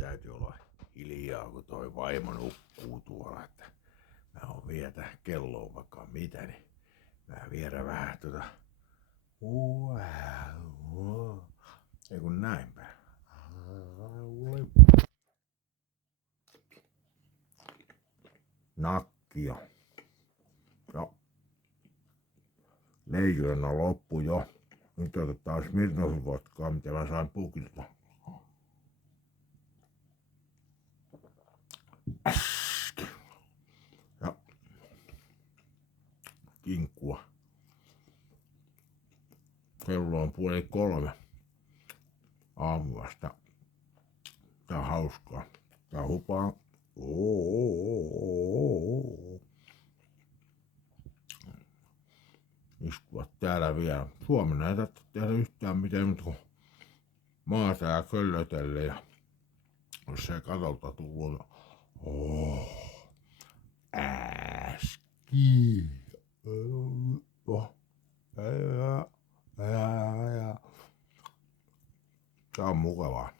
Täytyy olla hiljaa, kun toi vaimo nukkuu tuolla, että mä oon vietä kelloa vaikka mitä, niin mä vierä vähän ei kun näinpä. Nakkia. Ja leijona loppu jo. Nyt otetaan Smirnoffin vodkaa, mitä mä sain pukilta. Ja kinkkua. Kello on 2:30 aamuvasta. Tää on hauskaa. Tää hupaa. Istuvat täällä vielä. Suomen ei tarvitse tehdä yhtään mitään, mutta kun maata ja köllötelle ja jos ei katolta tullut. Äski. Tää on mukavaa.